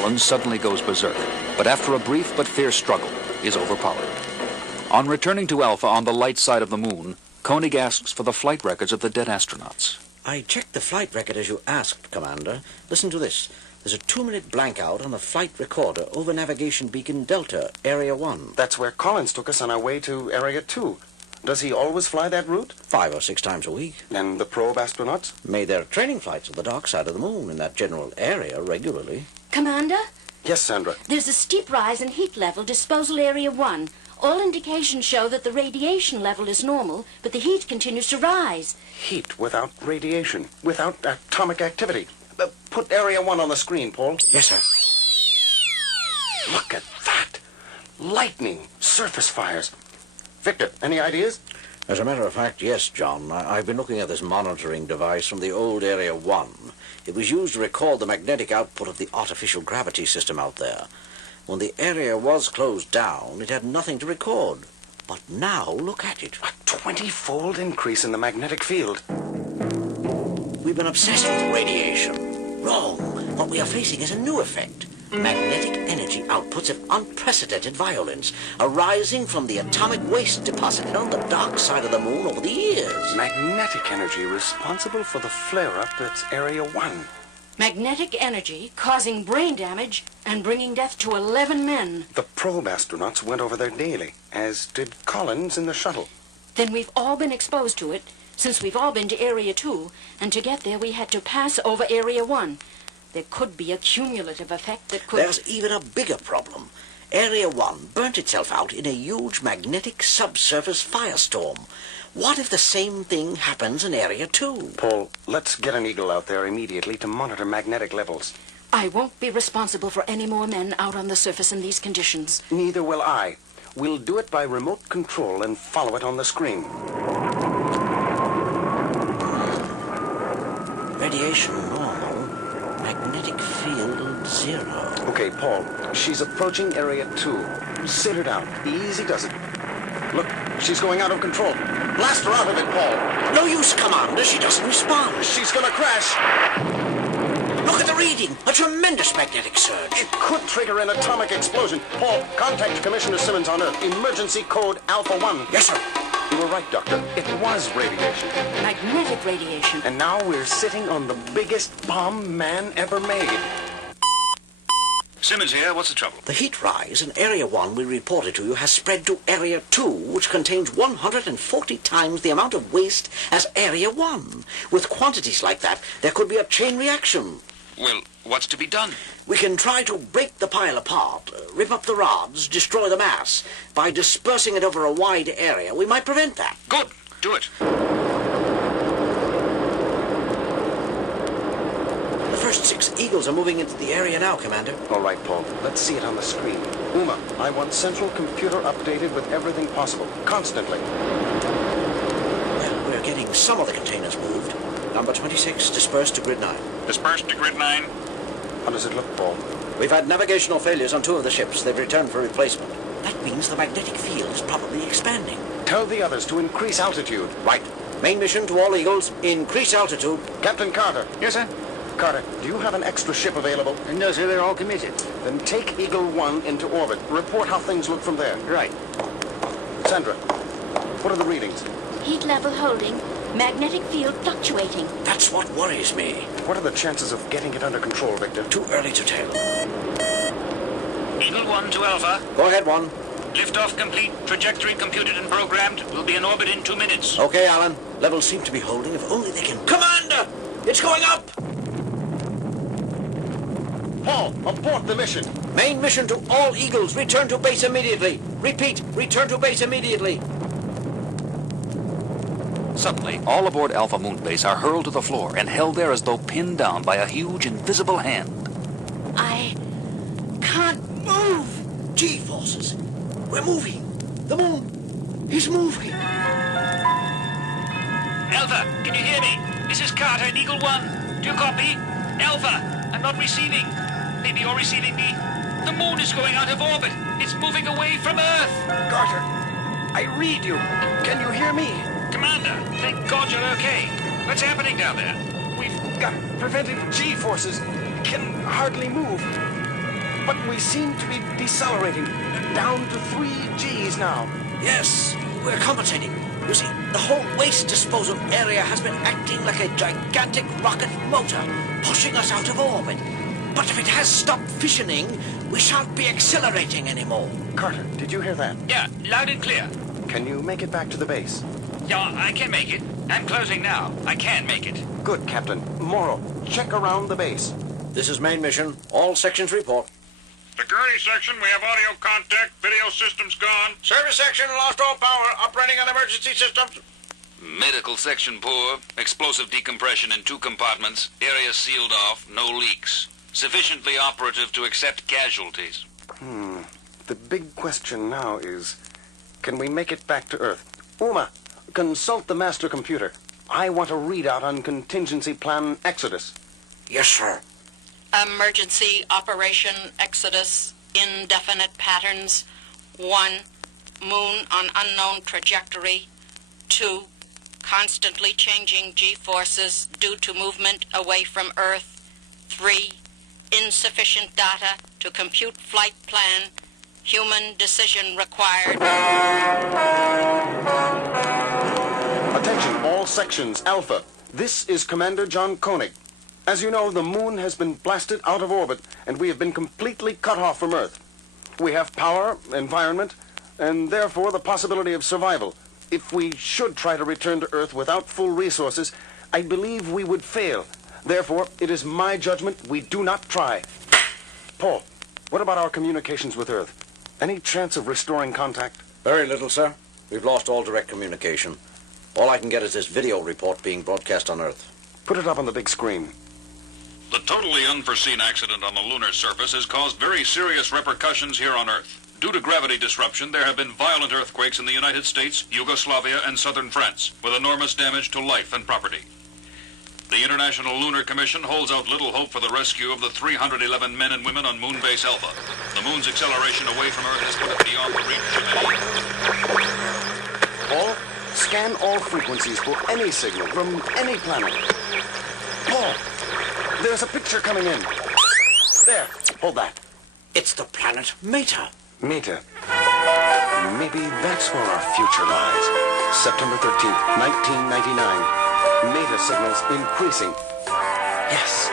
Collins suddenly goes berserk, but after a brief but fierce struggle, is overpowered. On returning to Alpha on the light side of the moon, Koenig asks for the flight records of the dead astronauts. I checked the flight record as you asked, Commander. Listen to this. There's a 2-minute blankout on the flight recorder over navigation beacon Delta, Area 1. That's where Collins took us on our way to Area 2. Does he always fly that route? 5 or 6 times a week. And the probe astronauts? Made their training flights at the dark side of the moon in that general area regularly. Commander? Yes, Sandra. There's a steep rise in heat level, disposal area 1. All indications show that the radiation level is normal, but the heat continues to rise. Heat without radiation, without atomic activity. Put Area 1 on the screen, Paul. Yes, sir. Look at that. Lightning, surface fires. Victor, any ideas? As a matter of fact, yes, John. I've been looking at this monitoring device from the old Area 1. It was used to record the magnetic output of the artificial gravity system out there. When the area was closed down, it had nothing to record. But now, look at it. A 20-fold increase in the magnetic field. We've been obsessed with radiation. Wrong. What we are facing is a new effect. Magnetic energy outputs of unprecedented violence, arising from the atomic waste deposited on the dark side of the moon over the years. Magnetic energy responsible for the flare-up at Area 1. Magnetic energy causing brain damage and bringing death to 11 men. The probe astronauts went over there daily, as did Collins in the shuttle. Then we've all been exposed to it, since we've all been to Area 2, and to get there we had to pass over Area 1. There could be a cumulative effect that could... There's even a bigger problem. Area 1 burnt itself out in a huge magnetic subsurface firestorm. What if the same thing happens in Area 2? Paul, let's get an Eagle out there immediately to monitor magnetic levels. I won't be responsible for any more men out on the surface in these conditions. Neither will I. We'll do it by remote control and follow it on the screen. Radiation normal, magnetic field 0. Okay, Paul, she's approaching Area 2. Sit her down. Easy does it. Look, she's going out of control. Blast her out of it, Paul. No use, Commander. She doesn't respond. She's gonna crash. Look at the reading. A tremendous magnetic surge. It could trigger an atomic explosion. Paul, contact Commissioner Simmons on Earth. Emergency code Alpha 1. Yes, sir. You were right, Doctor. It was radiation. Magnetic radiation. And now we're sitting on the biggest bomb man ever made. Simmons here. What's the trouble? The heat rise in Area 1 we reported to you has spread to Area 2, which contains 140 times the amount of waste as Area 1. With quantities like that, there could be a chain reaction. Well, what's to be done? We can try to break the pile apart, rip up the rods, destroy the mass. By dispersing it over a wide area, we might prevent that. Good. Do it. The first 6 Eagles are moving into the area now, Commander. All right, Paul. Let's see it on the screen. Uma, I want central computer updated with everything possible, constantly. Well, we're getting some of the containers moved. Number 26 dispersed to Grid 9. Dispersed to Grid 9. How does it look, Paul? We've had navigational failures on 2 of the ships. They've returned for replacement. That means the magnetic field is probably expanding. Tell the others to increase altitude. Right. Main mission to all Eagles, increase altitude. Captain Carter. Yes, sir? Carter, do you have an extra ship available? No, sir. They're all committed. Then take Eagle 1 into orbit. Report how things look from there. Right. Sandra, what are the readings? Heat level holding. Magnetic field fluctuating. That's what worries me. What are the chances of getting it under control, Victor? Too early to tell. Eagle 1 to Alpha. Go ahead, 1. Liftoff complete. Trajectory computed and programmed. We'll be in orbit in 2 minutes. Okay, Alan. Levels seem to be holding. If only they can... Commander! It's going up! Paul, abort the mission. Main mission to all Eagles. Return to base immediately. Repeat, return to base immediately. Suddenly, all aboard Alpha Moon Base are hurled to the floor and held there as though pinned down by a huge invisible hand. I can't move. G-forces. We're moving. The moon is moving. Alpha, can you hear me? This is Carter in Eagle 1. Do you copy? Alpha, I'm not receiving. Maybe you're receiving me. The moon is going out of orbit. It's moving away from Earth. Carter, I read you. Can you hear me? Commander, thank God you're okay. What's happening down there? We've got preventive G-forces. Can hardly move. But we seem to be decelerating. Down to 3 Gs now. Yes, we're compensating. You see, the whole waste disposal area has been acting like a gigantic rocket motor, pushing us out of orbit. But if it has stopped fissioning, we shan't be accelerating anymore. Carter, did you hear that? Yeah, loud and clear. Can you make it back to the base? Yeah, I can make it. I'm closing now. I can make it. Good, Captain. Morrow, check around the base. This is main mission. All sections report. Security section, we have audio contact. Video systems gone. Service section, lost all power. Operating on emergency systems. Medical section poor. Explosive decompression in 2 compartments. Area sealed off. No leaks. Sufficiently operative to accept casualties. The big question now is, can we make it back to Earth? Uma, consult the master computer. I want a readout on contingency plan Exodus. Yes, sir. Emergency Operation Exodus, indefinite patterns. 1. Moon on unknown trajectory. 2. Constantly changing G-forces due to movement away from Earth. 3. Insufficient data to compute flight plan. Human decision required. Attention, all sections. Alpha, this is Commander John Koenig. As you know, the moon has been blasted out of orbit, and we have been completely cut off from Earth. We have power, environment, and therefore the possibility of survival. If we should try to return to Earth without full resources, I believe we would fail. Therefore, it is my judgment we do not try. Paul, what about our communications with Earth? Any chance of restoring contact? Very little, sir. We've lost all direct communication. All I can get is this video report being broadcast on Earth. Put it up on the big screen. The totally unforeseen accident on the lunar surface has caused very serious repercussions here on Earth. Due to gravity disruption, there have been violent earthquakes in the United States, Yugoslavia, and southern France, with enormous damage to life and property. The International Lunar Commission holds out little hope for the rescue of the 311 men and women on Moon Base Alpha. The moon's acceleration away from Earth has put it beyond the reach of any... Paul, scan all frequencies for any signal from any planet. Paul, there's a picture coming in. There, hold that. It's the planet Meta. Meta. Maybe that's where our future lies. September 13th, 1999. Meta signals increasing. Yes,